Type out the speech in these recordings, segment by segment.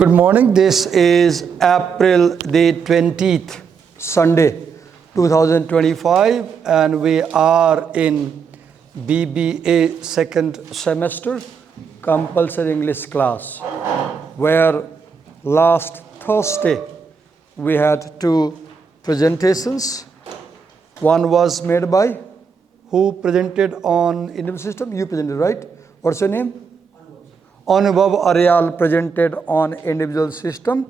Good morning. This is April the 20th, Sunday, 2025, and we are in BBA second semester compulsory English class, where last Thursday we had two presentations. One was made by who presented on individual system? You presented, right? What's your name? Anubhav Aryal presented on individual system,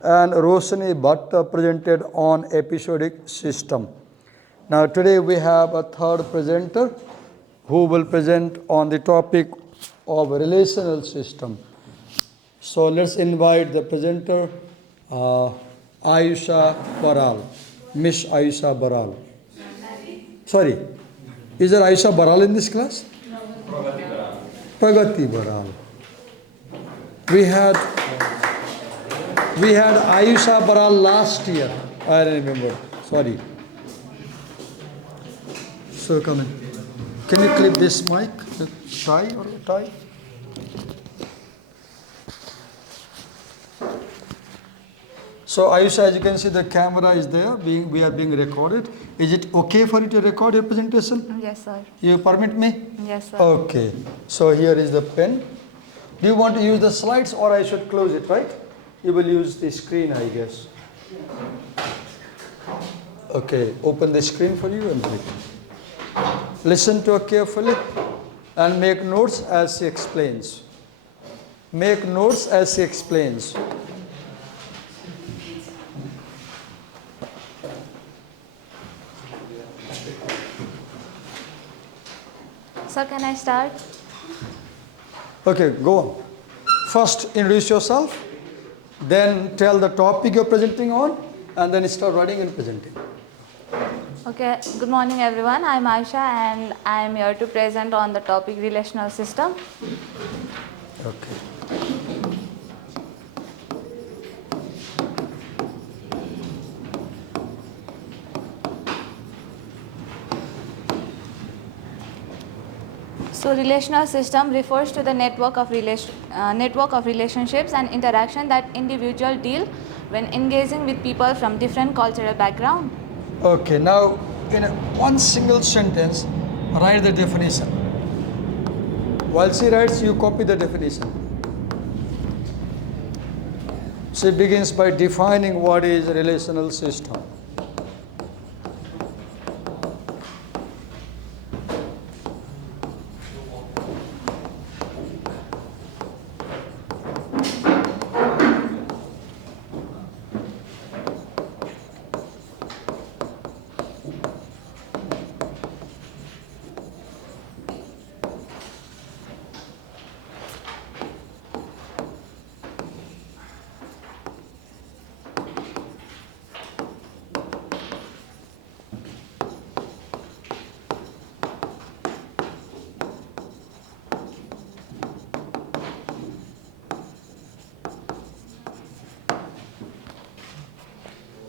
and Roshni Bhatt presented on episodic system. Now today we have a third presenter who will present on the topic of relational system. So let's invite the presenter, Ayusha Baral, Miss Ayusha Baral. Sorry, is there Ayusha Baral in this class? Pragati Baral. We had Ayusha Baral last year. I remember. Sorry. So come in. Can you clip this mic? Tie? So Ayusha, as you can see, the camera is there. We are being recorded. Is it okay for you to record your presentation? Yes, sir. You permit me? Yes, sir. Okay. So here is the pen. Do you want to use the slides or I should close it, right? You will use the screen, I guess. Okay, open the screen for you and read. Listen to her carefully and make notes as she explains. Make notes as she explains. Sir, can I start? Okay, go on. First, introduce yourself, then tell the topic you're presenting on, and then start writing and presenting. Okay, good morning everyone. I'm Aisha and I am here to present on the topic relational system. Okay. So, relational system refers to the network of relationships and interaction that individuals deal when engaging with people from different cultural backgrounds. Okay, now in one single sentence, write the definition. While she writes, you copy the definition. She begins by defining what is a relational system.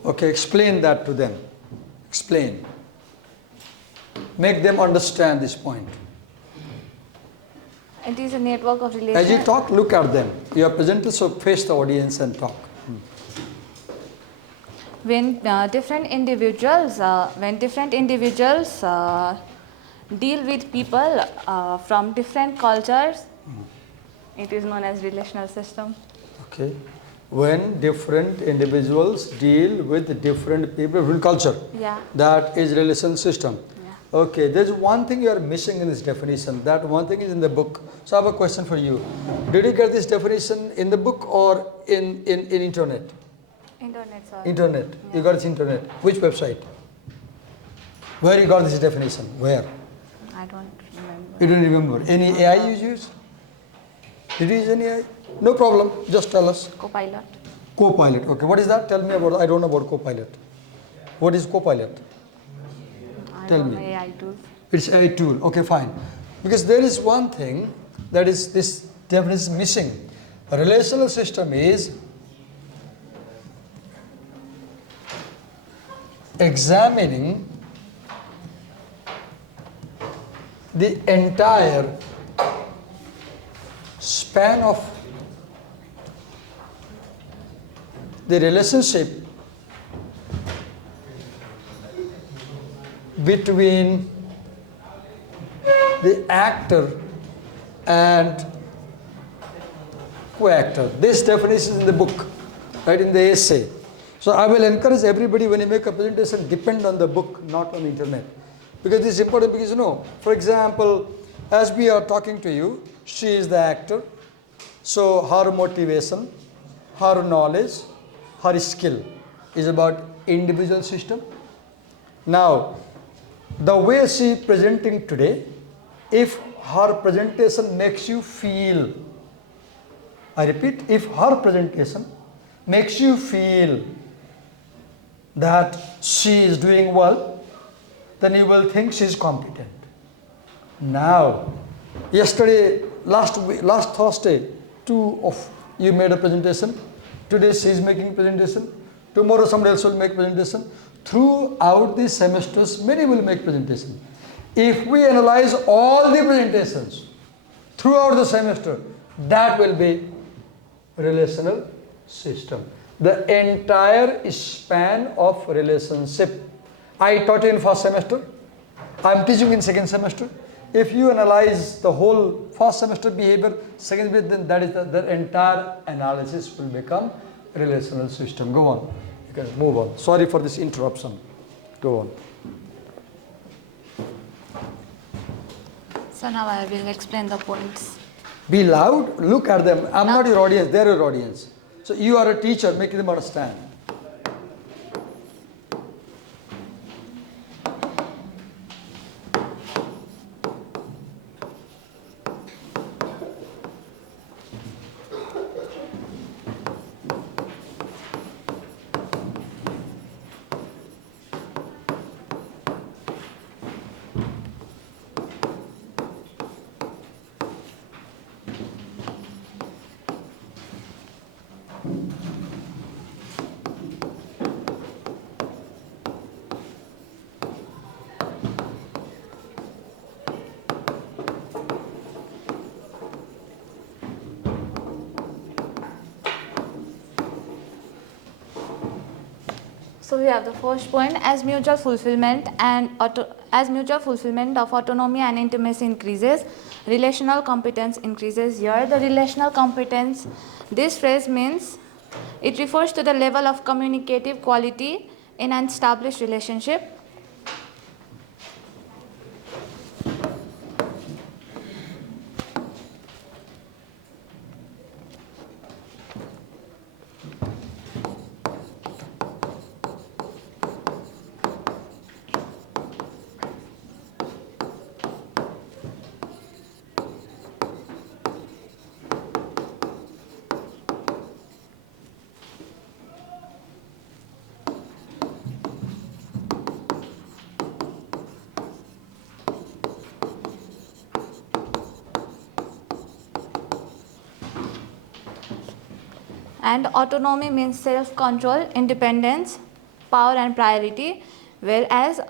Okay, explain that to them. Explain. Make them understand this point. It is a network of As you relationships. talk, look at them. You are presenters, so face the audience and talk. When different individuals deal with people from different cultures, it is known as relational system. Okay. When different individuals deal with different people, different culture, Yeah. that is relation system. Yeah. Okay, there's one thing you are missing in this definition. That one thing is in the book. So I have a question for you. Did you get this definition in the book or in internet? Internet, sir. Internet. Yeah. You got it in internet. Which website? Where you got this definition? Where? I don't remember. You don't remember. Any AI you use? Did you use any AI? No problem. Just tell us. Copilot. Copilot. Okay. What is that? Tell me about. I don't know about Copilot. What is Copilot? I Tell don't me. know AI tools. It's a tool. Okay, fine. Because there is one thing that is this definition is missing. A relational system is examining the entire span of the relationship between the actor and co-actor. This definition is in the book, right, in the essay. So I will encourage everybody, when you make a presentation, depend on the book, not on the internet. Because this is important, because for example, as we are talking to you, she is the actor. So her motivation, her knowledge, her skill is about individual system. Now, the way she is presenting today, if her presentation makes you feel, I repeat, if her presentation makes you feel that she is doing well, then you will think she is competent. Now, yesterday, last Thursday, two of you made a presentation. Today she is making presentation. Tomorrow somebody else will make presentation. Throughout the semesters, many will make presentation. If we analyze all the presentations throughout the semester, that will be relational system. The entire span of relationship. I taught you in first semester. I am teaching in second semester. If you analyze the whole first semester behavior, second semester, then that is the entire analysis will become relational system. Go on. You can move on. Sorry for this interruption. Go on. So now I will explain the points. Be loud. Look at them. I'm not your audience. They're your audience. So you are a teacher. Make them understand. So we have the first point, as mutual fulfillment of autonomy and intimacy increases, relational competence increases. Here the relational competence, this phrase means it refers to the level of communicative quality in an established relationship. And autonomy means self-control, independence, power and priority, whereas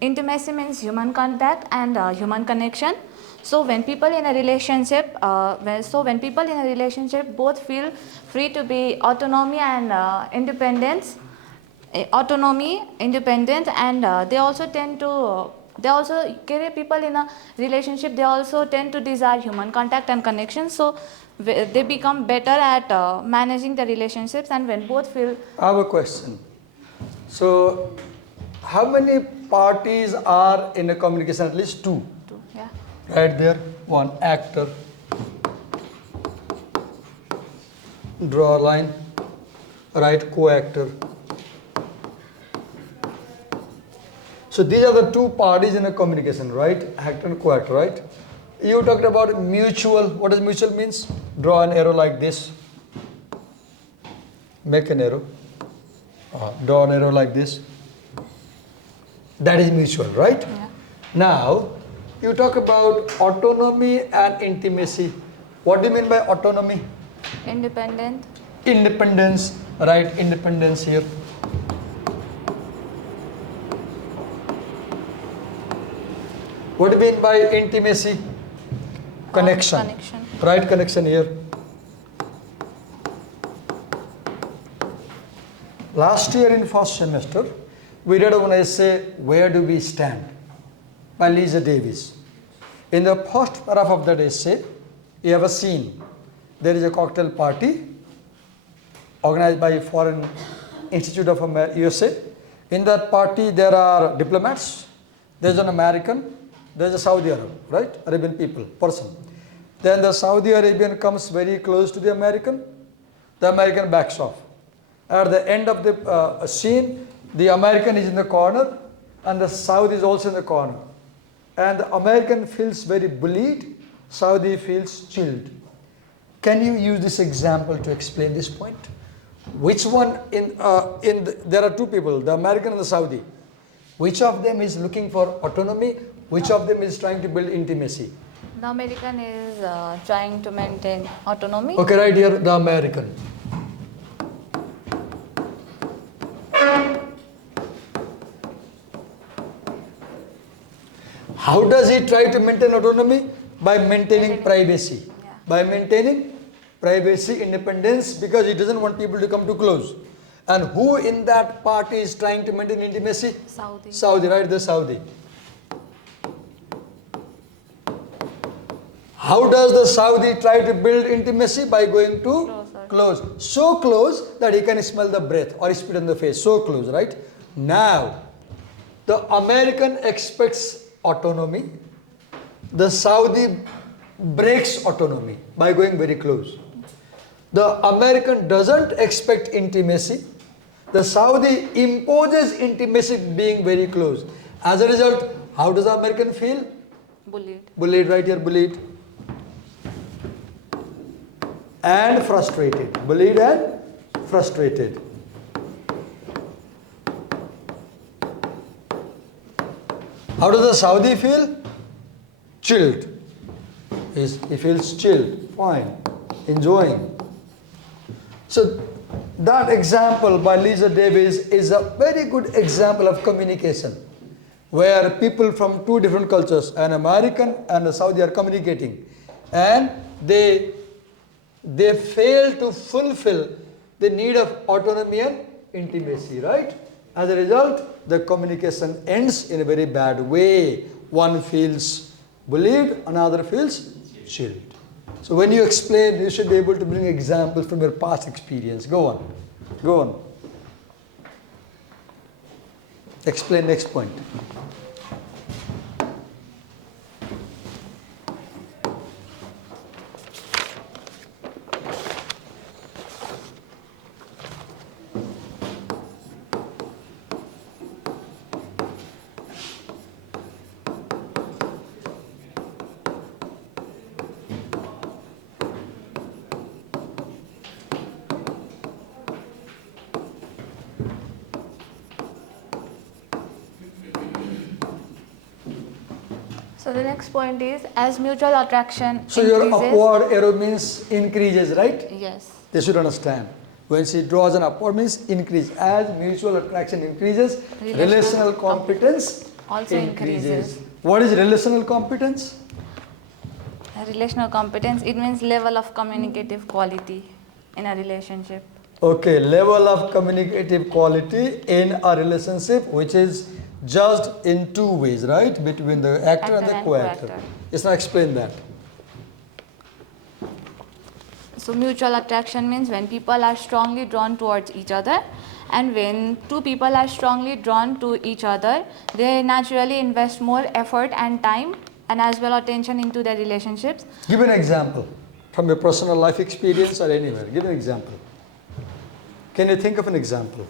intimacy means human contact and human connection. So when people in a relationship, both feel free to be autonomy and independence, and they also tend to people in a relationship, they also tend to desire human contact and connection. So they become better at managing the relationships, and when both feel. I have a question. So, how many parties are in a communication? At least two. Two, yeah. Right there, one actor. Draw a line. Right, co-actor. So these are the two parties in a communication, right? Actor and co-actor, right? You talked about mutual. What does mutual means? Draw an arrow like this. Make an arrow. Draw an arrow like this. That is mutual, right? Yeah. Now, you talk about autonomy and intimacy. What do you mean by autonomy? Independent. Independence, right? Independence here. What do you mean by intimacy? Connection. Connection. Right, connection here. Last year in first semester, we read one essay, Where Do We Stand? By Lisa Davis. In the first paragraph of that essay, you have a scene. There is a cocktail party organized by Foreign Institute of USA. In that party, there are diplomats, there's an American, there's a Saudi Arab, right? Arabian person. Then the Saudi Arabian comes very close to the American backs off. At the end of the scene, the American is in the corner and the Saudi is also in the corner. And the American feels very bullied, Saudi feels chilled. Can you use this example to explain this point? Which one there are two people, the American and the Saudi. Which of them is looking for autonomy? Which of them is trying to build intimacy? The American is trying to maintain autonomy. Okay, right here, the American. How does he try to maintain autonomy? By maintaining privacy. Yeah. By maintaining privacy, independence, because he doesn't want people to come too close. And who in that party is trying to maintain intimacy? Saudi. Saudi, right? The Saudi. How does the Saudi try to build intimacy? By going to close. So close that he can smell the breath or spit in the face. So close, right? Now, the American expects autonomy. The Saudi breaks autonomy by going very close. The American doesn't expect intimacy. The Saudi imposes intimacy being very close. As a result, how does the American feel? Bullied. Bullied, right here, bullied. And frustrated. Bullied and frustrated. How does the Saudi feel? Chilled. He feels chilled, fine, enjoying. So that example by Lisa Davis is a very good example of communication, where people from two different cultures, an American and a Saudi, are communicating, and they fail to fulfill the need of autonomy and intimacy, right? As a result, the communication ends in a very bad way. One feels bullied, another feels chilled. So when you explain, you should be able to bring examples from your past experience. Go on. Go on. Explain next point. So the next point is, as mutual attraction So increases. your upward arrow means increases, right? Yes. They should understand. When she draws an upward means increase. As mutual attraction increases, relational competence also increases. What is relational competence? Relational competence, it means level of communicative quality in a relationship. Okay, level of communicative quality in a relationship, which is judged in two ways, right? Between the actor and the co-actor. Let's now explain that. So mutual attraction means when people are strongly drawn towards each other, and when two people are strongly drawn to each other, they naturally invest more effort and time and as well attention into their relationships. Give an example from your personal life experience or anywhere. Give an example. Can you think of an example?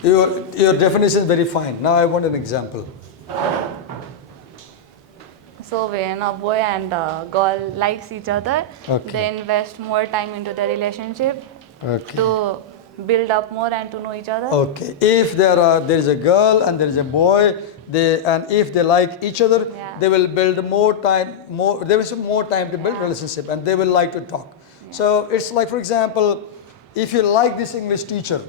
Your definition is very fine. Now I want an example. So when a boy and a girl likes each other, Okay. they invest more time into the relationship Okay. to build up more and to know each other. Okay. If there is a girl and there is a boy, and if they like each other, Yeah. they will build more time. There is more time to build relationship, and they will like to talk. So it's like, for example, if you like this English teacher,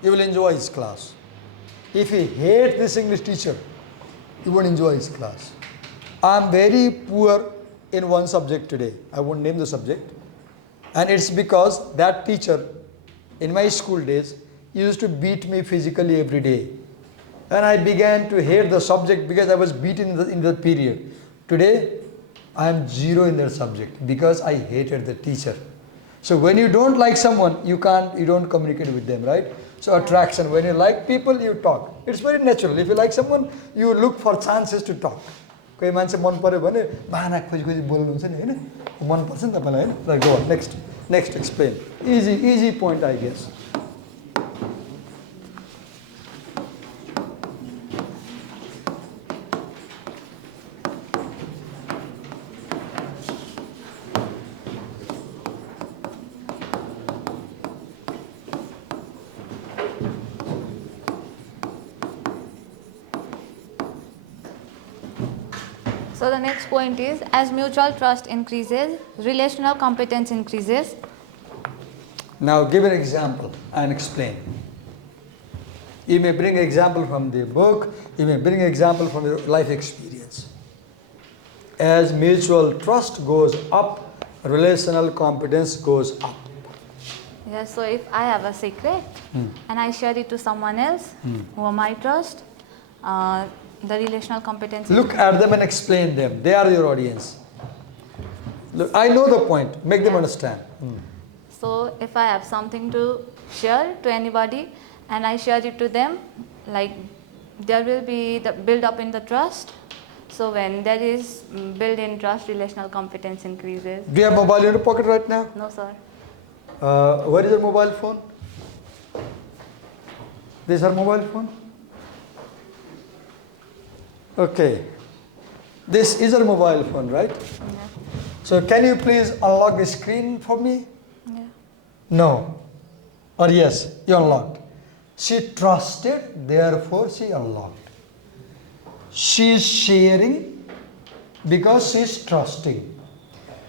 you will enjoy his class. If you hate this English teacher, you won't enjoy his class. I'm very poor in one subject today. I won't name the subject. And it's because that teacher in my school days, used to beat me physically every day. And I began to hate the subject because I was beaten in the period. Today, I am zero in that subject because I hated the teacher. So when you don't like someone, you don't communicate with them, right? So attraction, when you like people, you talk. It's very natural. If you like someone, you look for chances to talk. कोही मान्छे मन पर्यो भने बाना खोजी खोजी बोल्नुहुन्छ नि हैन मन पर्छ नि तपाईलाई हैन ल go next explain easy point I guess. So the next point is, as mutual trust increases, relational competence increases. Now give an example and explain. You may bring example from the book, you may bring example from your life experience. As mutual trust goes up, relational competence goes up. Yeah, so if I have a secret and I share it to someone else whom I trust, the relational competence. Look at them and explain them. They are your audience. Look, I know the point. Make them understand. So if I have something to share to anybody and I share it to them, like there will be the build up in the trust. So when there is build in trust, relational competence increases. Do you have mobile in your pocket right now? No, sir. Where is your mobile phone? This is your mobile phone? Okay. This is your mobile phone, right? Yeah. So can you please unlock the screen for me? Yeah. No. Or yes, you unlocked. She trusted, therefore she unlocked. She is sharing because she is trusting.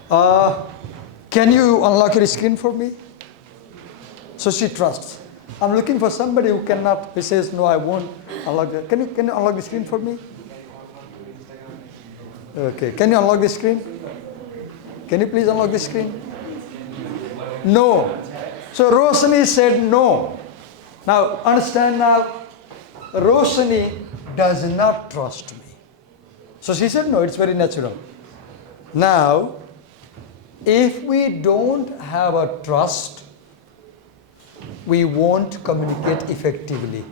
Can you unlock your screen for me? So she trusts. I'm looking for somebody who cannot, who says, no, I won't unlock that. Can you unlock the screen for me? Okay, can you unlock the screen? Can you please unlock the screen? No. So Roshni said no. Now understand now, Roshni does not trust me. So she said no, it's very natural. Now, if we don't have a trust, we won't communicate effectively.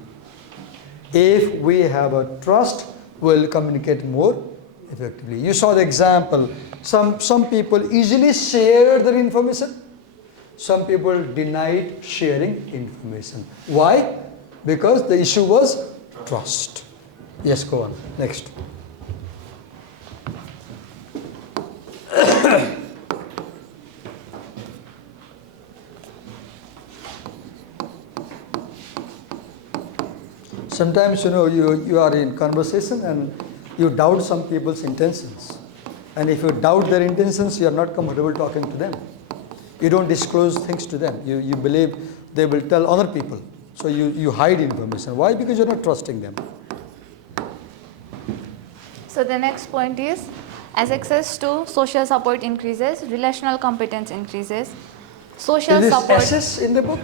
If we have a trust, we'll communicate more effectively. You saw the example. Some people easily share their information. Some people denied sharing information. Why? Because the issue was trust. Yes, go on. Next. Sometimes, you are in conversation and you doubt some people's intentions. And if you doubt their intentions, you are not comfortable talking to them. You don't disclose things to them. You believe they will tell other people. So you hide information. Why? Because you're not trusting them. So the next point is, as access to social support increases, relational competence increases. Social Is this support. SS in the book?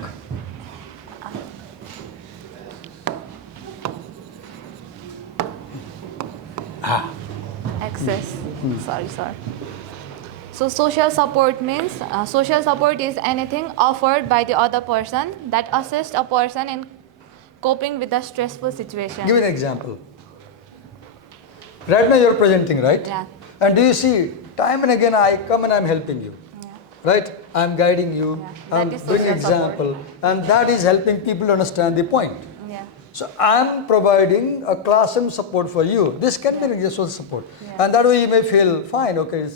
Access. Sorry. So social support means, social support is anything offered by the other person that assists a person in coping with a stressful situation. Give an example. Right now you're presenting, right? Yeah. And do you see, time and again I come and I'm helping you. Yeah. Right? I'm guiding you. Yeah. I'm That is bringing social example. support. And that is helping people understand the point. Yeah. So I'm providing a classroom support for you. This can be social support. Yeah. And that way you may feel fine, okay.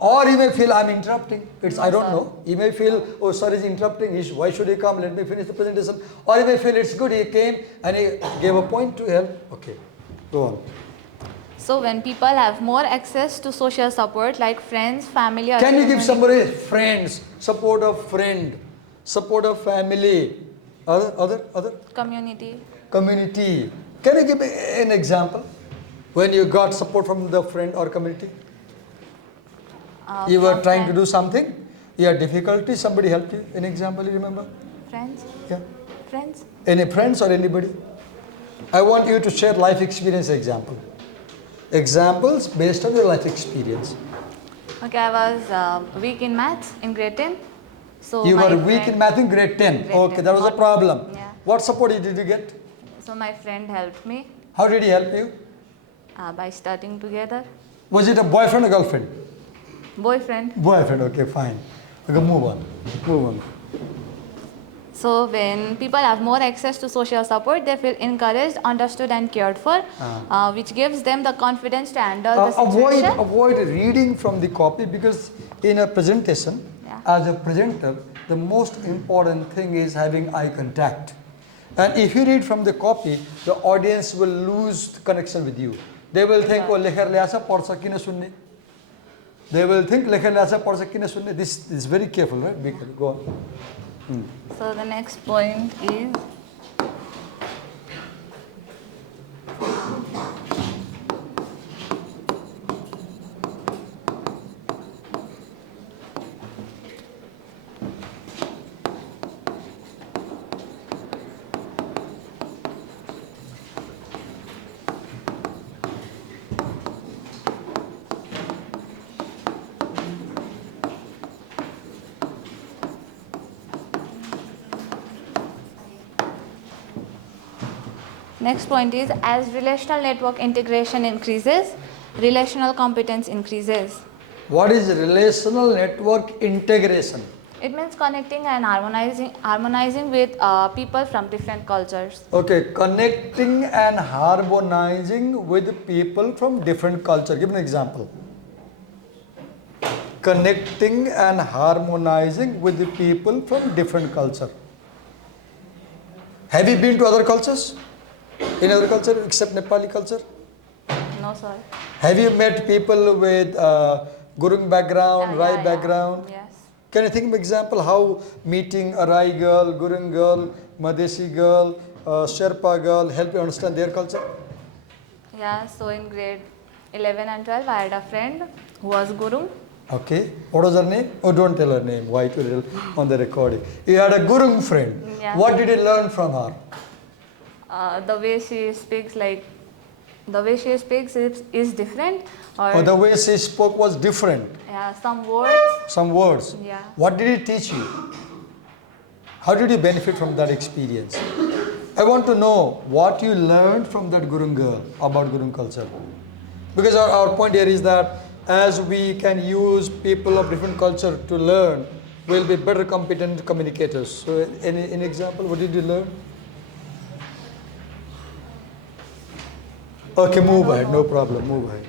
Or you may feel I'm interrupting. I don't sir. know. You may feel, oh, sir is interrupting. Why should he come? Let me finish the presentation. Or you may feel it's good. He came and he gave a point to help. Okay, go on. So when people have more access to social support like friends, family, or Can you give community- somebody friends, support of friend, support of family, other community? community? Can you give an example when you got support from the friend or community? You were From trying to friends. do something, you had difficulty, somebody helped you. An example you remember? Friends? Yeah. Friends? Any friends or anybody? I want you to share life experience example. Examples based on your life experience. Okay, I was weak in maths in grade 10. So You my were weak in friend- math in grade 10. Grade Okay, 10. that was a Not- problem. Yeah. What support did you get? So my friend helped me How did he help you? by studying together. Was it a boyfriend or girlfriend? Boyfriend. Boyfriend, okay, fine. Okay, move on. Move on. So when people have more access to social support, they feel encouraged, understood and cared for, which gives them the confidence to handle the situation. Avoid reading from the copy, because in a presentation, Yeah. as a presenter, the most important thing is having eye contact. And if you read from the copy, the audience will lose the connection with you. They will think, oh, lekher lyasa padcha kina sunne. They will think lekher lyasa padcha kina sunne. This is very careful, right? Be careful. Go on. So the next point is as relational network integration increases, relational competence increases. What is relational network integration? It means connecting and harmonizing with people from different cultures. Okay, connecting and harmonizing with people from different culture. Give an example. Connecting and harmonizing with the people from different culture. Have you been to other cultures? In other culture except Nepali culture? No, sir. Have you met people with Gurung background, Rai Yeah. background? Yes. Can you think of an example how meeting a Rai girl, Gurung girl, Madesi girl, Sherpa girl help you understand their culture? Yeah, so in grade 11 and 12, I had a friend who was Guru. Okay. What was her name? Oh, don't tell her name. Why to tell on the recording? You had a Gurung friend. Yeah. What did you learn from her? The way she speaks, is different. Or the way she spoke was different. Yeah, some words. Some words. Yeah. What did it teach you? How did you benefit from that experience? I want to know what you learned from that Gurung girl about Gurung culture. Because our point here is that as we can use people of different culture to learn, we'll be better competent communicators. So any example, what did you learn? Okay, move ahead, no problem, move ahead.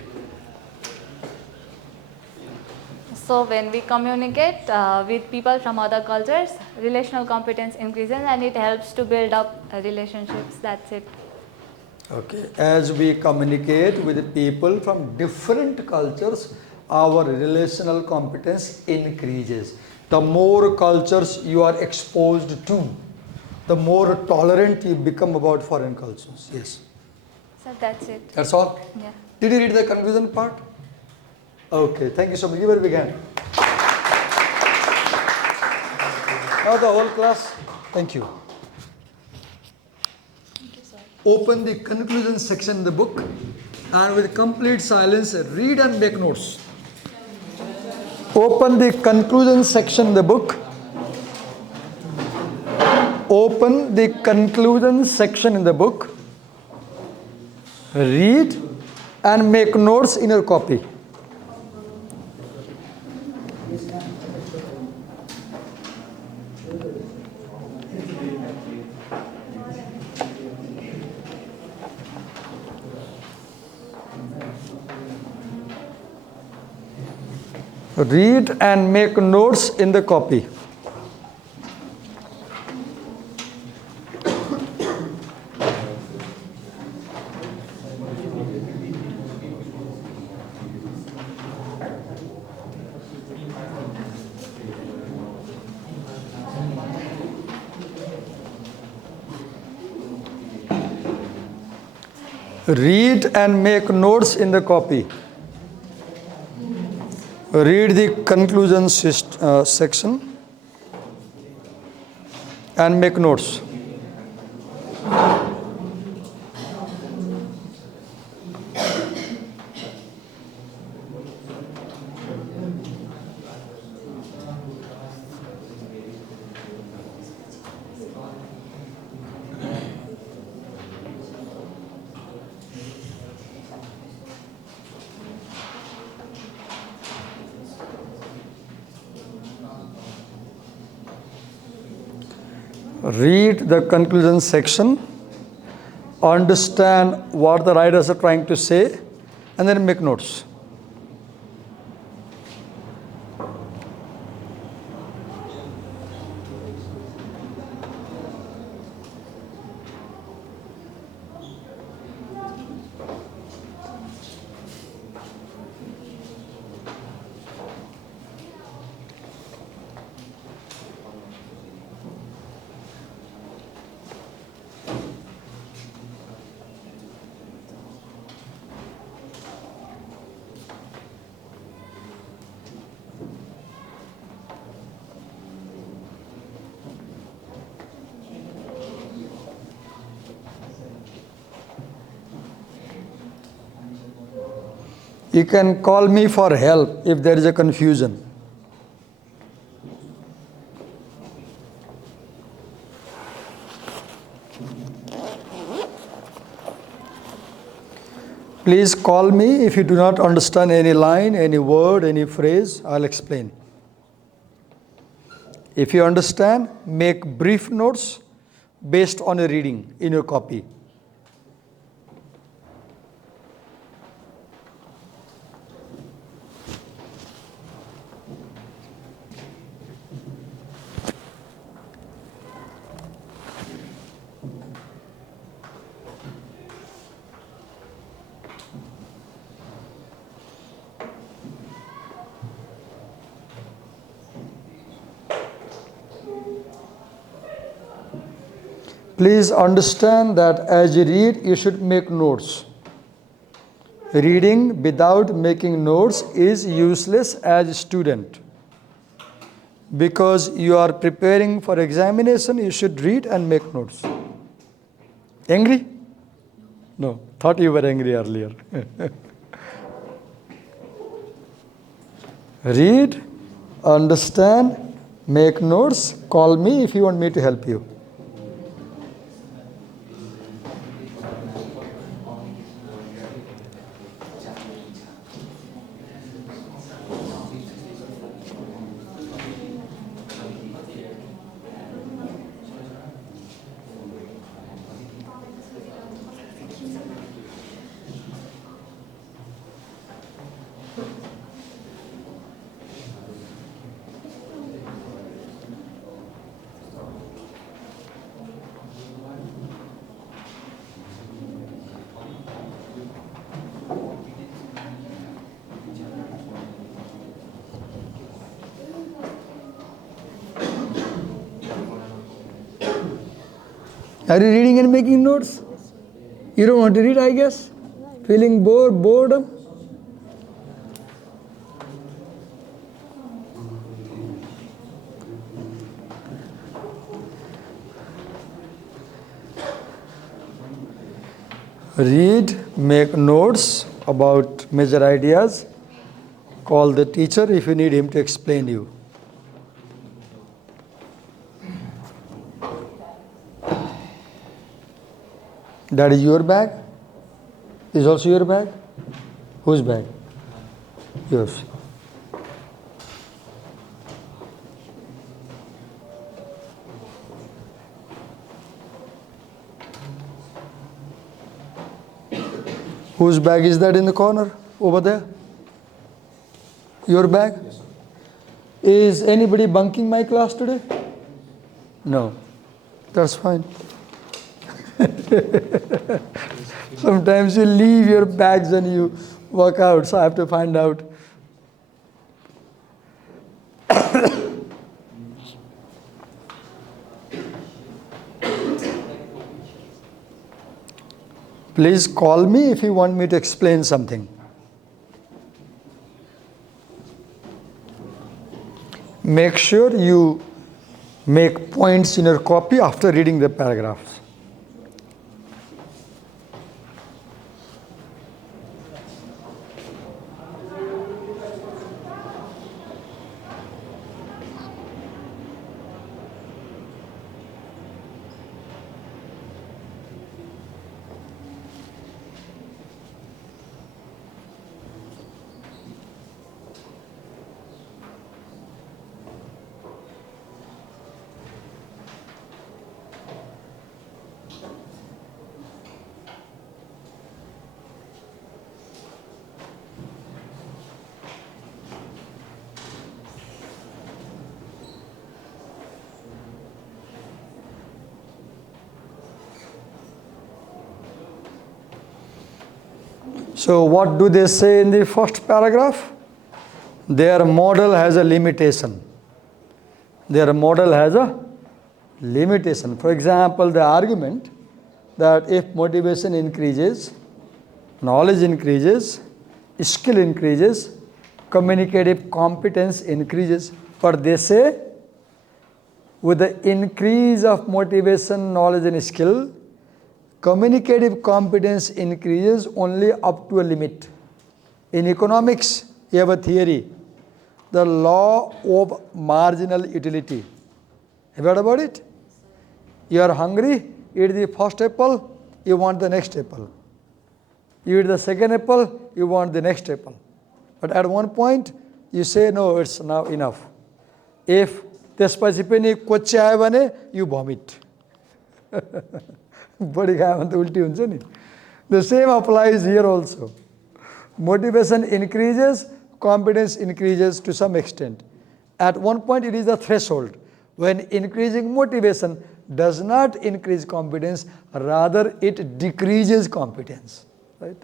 So when we communicate with people from other cultures, relational competence increases and it helps to build up relationships. That's it. Okay, as we communicate with people from different cultures, our relational competence increases. The more cultures you are exposed to, the more tolerant you become about foreign cultures. Yes. So that's it. That's all? Yeah. Did you read the conclusion part? Okay, thank you so much. Give it a big hand. Now the whole class, thank you. Open the conclusion section in the book and with complete silence read and make notes. Open the conclusion section in the book. Open the conclusion section in the book. Read and make notes in your copy. Read and make notes in the copy. Read and make notes in the copy. Read the conclusion section and make notes. Read the conclusion section, understand what the writers are trying to say, and then make notes. You can call me for help if there is a confusion. Please call me if you do not understand any line, any word, any phrase. I'll explain. If you understand, make brief notes based on a reading in your copy. Please understand that as you read, you should make notes. Reading without making notes is useless as a student. Because you are preparing for examination, you should read and make notes. Angry? No, thought you were angry earlier. Read, understand, make notes, call me if you want me to help you. Are you reading and making notes? You don't want to read, I guess? Feeling bored, boredom? Read, make notes about major ideas. Call the teacher if you need him to explain you. That is your bag? Is also your bag? Whose bag? Yours. Whose bag is that in the corner over there? Your bag? Yes, sir. Is anybody bunking my class today? No. That's fine. Sometimes you leave your bags and you walk out, so I have to find out. Please call me if you want me to explain something. Make sure you make points in your copy after reading the paragraphs. So what do they say in the first paragraph? Their model has a limitation. Their model has a limitation. For example, the argument that if motivation increases, knowledge increases, skill increases, communicative competence increases. But they say, with the increase of motivation, knowledge and skill, communicative competence increases only up to a limit. In economics, you have a theory, the law of marginal utility. Have you heard about it? You are hungry, eat the first apple, you want the next apple. You eat the second apple, you want the next apple. But at one point, you say, no, it's now enough. If त्यसपछि पनि कोच्चे आयो भने you vomit. बढी खायो भने त उल्टी हुन्छ नि. The same applies here also. Motivation increases, competence increases to some extent. At one point it is a threshold when increasing motivation does not increase competence, rather it decreases competence. Right?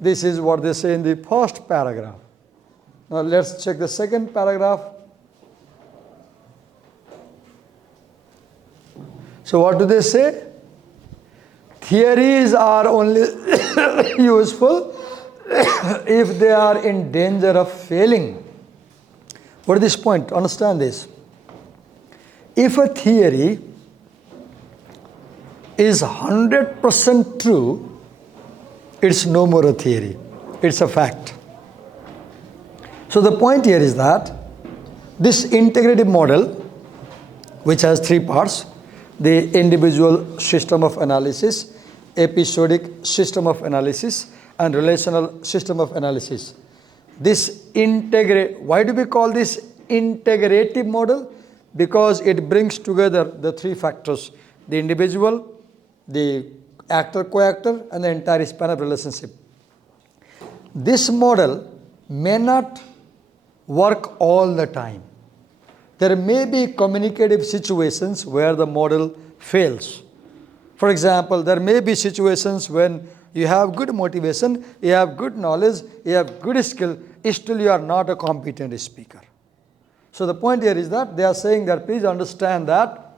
This is what they say in the first paragraph. Now let's check the second paragraph. So what do they say? Theories are only useful if they are in danger of failing. What is this point? Understand this. If a theory is 100% true, it's no more a theory. It's a fact. So the point here is that this integrative model, which has three parts, the individual system of analysis, episodic system of analysis, and relational system of analysis. This why do we call this integrative model? Because it brings together the three factors, the individual, the actor, co-actor, and the entire span of relationship. This model may not work all the time. There may be communicative situations where the model fails. For example, there may be situations when you have good motivation, you have good knowledge, you have good skill, still you are not a competent speaker. So the point here is that they are saying that please understand that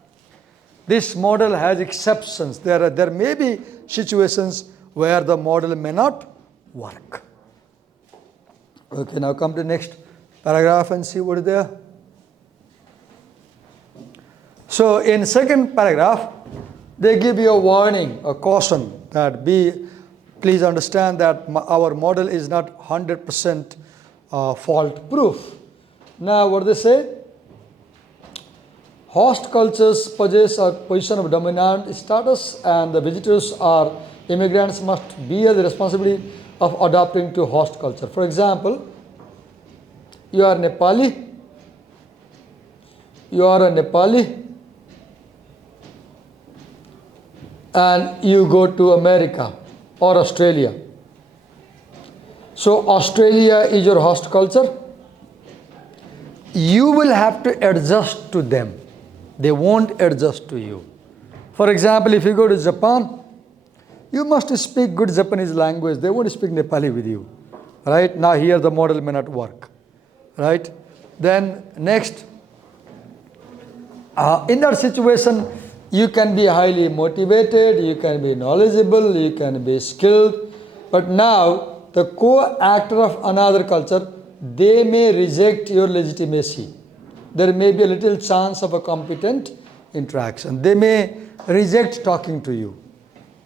this model has exceptions. There may be situations where the model may not work. Okay, now come to the next paragraph and see what is there. So in second paragraph, they give you a warning, a caution that please understand that our model is not 100% fault proof. Now what do they say? Host cultures possess a position of dominant status, and the visitors or immigrants must bear the responsibility of adapting to host culture. For example, you are a Nepali, and you go to America or Australia. So Australia is your host culture. You will have to adjust to them. They won't adjust to you. For example, if you go to Japan, you must speak good Japanese language. They won't speak Nepali with you. Right? Now here the model may not work. Right? Then next, in that situation, you can be highly motivated, you can be knowledgeable, you can be skilled. But now, the co-actor of another culture, they may reject your legitimacy. There may be a little chance of a competent interaction. They may reject talking to you.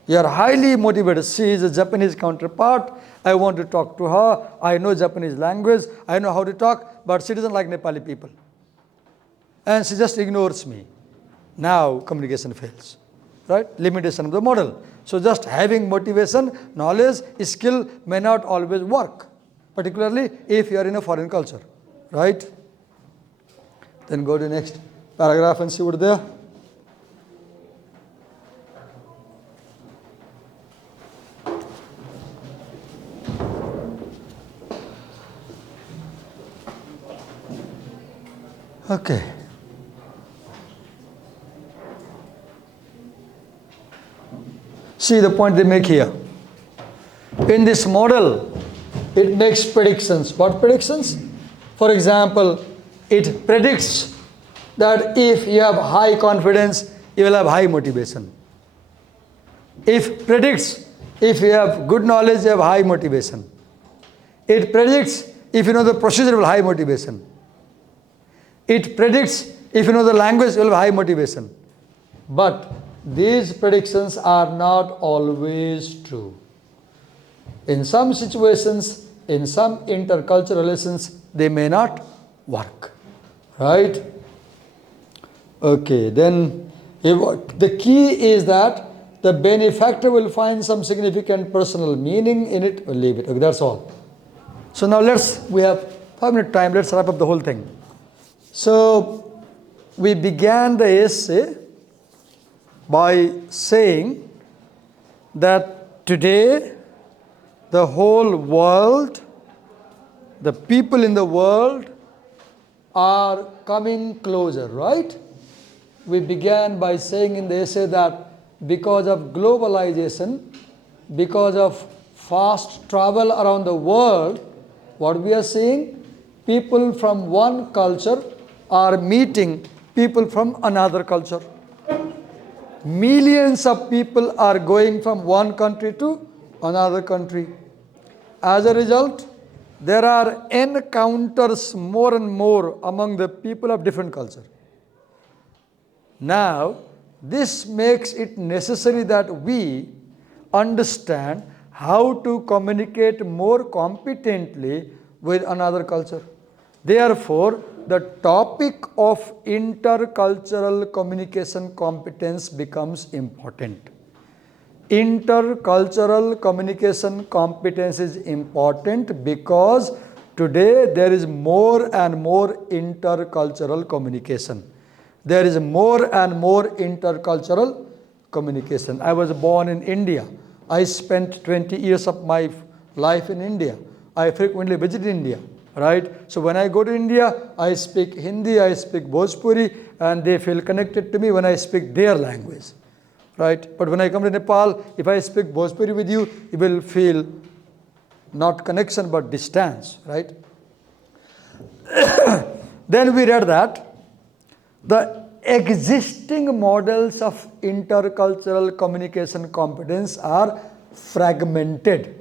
You are highly motivated. She is a Japanese counterpart. I want to talk to her. I know Japanese language. I know how to talk, but she doesn't like Nepali people. And she just ignores me. Now communication fails, right? Limitation of the model. So just having motivation, knowledge, skill may not always work, particularly if you are in a foreign culture, right? Then go to the next paragraph and see what there. Okay. See the point they make here. In this model, it makes predictions. What predictions? For example, it predicts that if you have high confidence, you will have high motivation. It predicts if you have good knowledge, you have high motivation. It predicts if you know the procedure, you will have high motivation. It predicts if you know the language, you will have high motivation. But these predictions are not always true. In some situations, in some intercultural relations, they may not work, right? Okay, then the key is that the benefactor will find some significant personal meaning in it or leave it. Okay, that's all. So now we have 5 minutes time, let's wrap up the whole thing. So we began the essay by saying that today the whole world, the people in the world are coming closer, right? We began by saying in the essay that because of globalization, because of fast travel around the world, what we are seeing, people from one culture are meeting people from another culture. Millions of people are going from one country to another country. As a result, there are encounters more and more among the people of different culture. Now, this makes it necessary that we understand how to communicate more competently with another culture. Therefore, the topic of intercultural communication competence becomes important. Intercultural communication competence is important because today there is more and more intercultural communication. There is more and more intercultural communication. I was born in India. I spent 20 years of my life in India. I frequently visit India, right? So when I go to India, I speak Hindi, I speak Bhojpuri, and they feel connected to me when I speak their language, right? But when I come to Nepal, if I speak Bhojpuri with you, you will feel not connection but distance, right? Then we read that the existing models of intercultural communication competence are fragmented.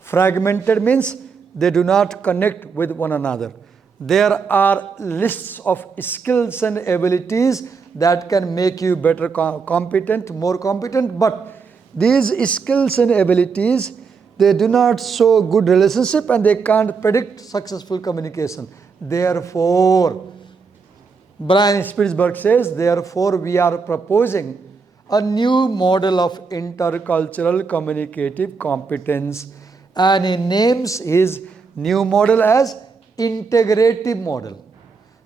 Fragmented means they do not connect with one another. There are lists of skills and abilities that can make you better competent, more competent, but these skills and abilities, they do not show good relationship and they can't predict successful communication. Therefore, Brian Spitzberg says, therefore we are proposing a new model of intercultural communicative competence, and he names his new model as integrative model.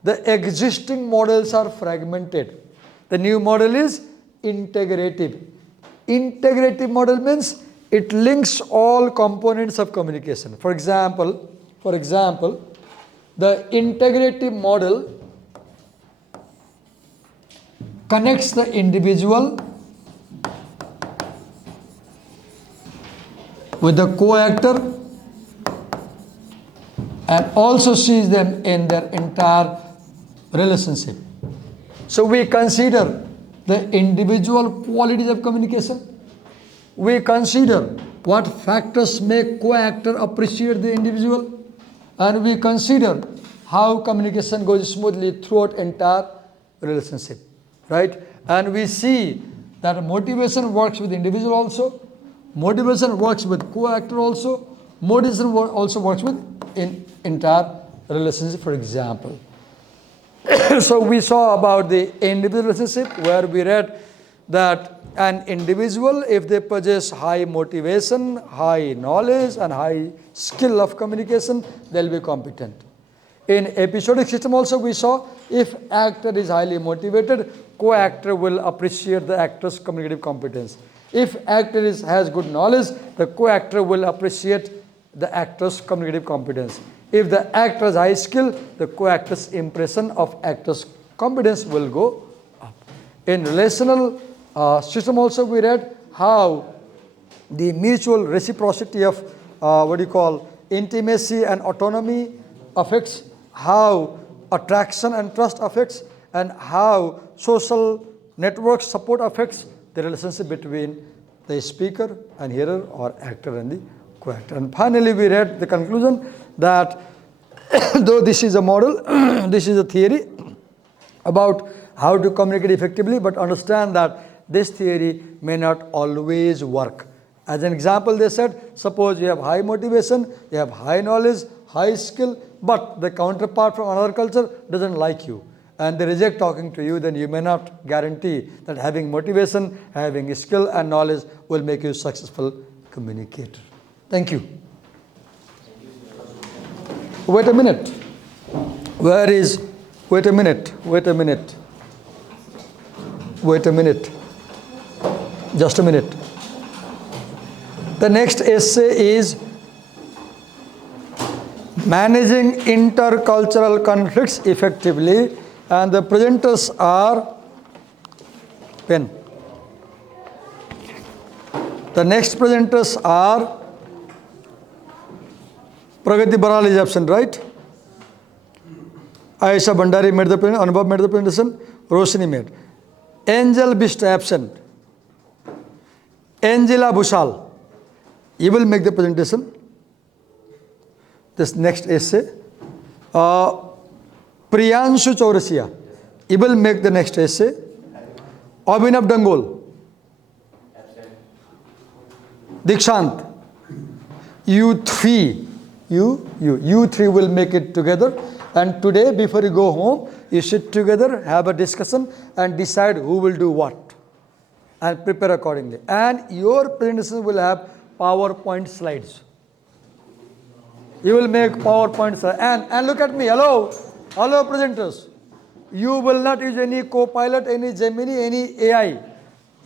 The existing models are fragmented. The new model is integrative. Integrative model means it links all components of communication. For example, the integrative model connects the individual with the co-actor and also sees them in their entire relationship. So we consider the individual qualities of communication. We consider what factors make co-actor appreciate the individual, and we consider how communication goes smoothly throughout entire relationship, right? And we see that motivation works with individual also, motivation works with co-actor also, motivation also works with entire relationship, for example. So we saw about the individual relationship, where we read that an individual, if they possess high motivation, high knowledge and high skill of communication, they'll be competent. In episodic system also we saw, if actor is highly motivated, co-actor will appreciate the actor's communicative competence. If actor has good knowledge, the co-actor will appreciate the actor's communicative competence. If the actor has high skill, the co-actor's impression of actor's competence will go up. In relational system also we read how the mutual reciprocity of intimacy and autonomy affects, how attraction and trust affects, and how social network support affects the relationship between the speaker and hearer, or actor and the co-actor. And finally we read the conclusion that though this is a model, this is a theory about how to communicate effectively, but understand that this theory may not always work. As an example, they said, suppose you have high motivation, you have high knowledge, high skill, but the counterpart from another culture doesn't like you, and they reject talking to you, then you may not guarantee that having motivation, having skill and knowledge will make you a successful communicator. Thank you. Wait a minute. Wait a minute. Just a minute. The next essay is managing intercultural conflicts effectively, and the presenters are pen. The next presenters are Pragati Baral is absent, right? Aisha Bandari made the presentation, Anubhav made the presentation, Roshini made. Angel Bist absent. Angela Bushal, you will make the presentation. This next essay. Priyanshu Chaurasia, you will make the next essay. Abhinav Dangol. Dikshant. You three will make it together. And today, before you go home, you sit together, have a discussion, and decide who will do what, and prepare accordingly. And your presentation will have PowerPoint slides. You will make PowerPoint slides. And look at me. Hello presenters. You will not use any Copilot, any Gemini, any AI.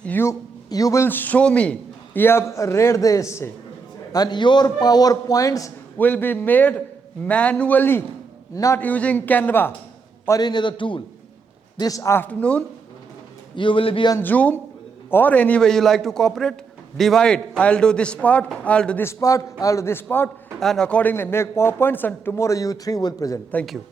You will show me you have read the essay. And your PowerPoints will be made manually, not using Canva or any other tool. This afternoon, you will be on Zoom or any way you like to cooperate. Divide. I'll do this part, I'll do this part, I'll do this part, and accordingly make PowerPoints, and tomorrow you three will present. Thank you.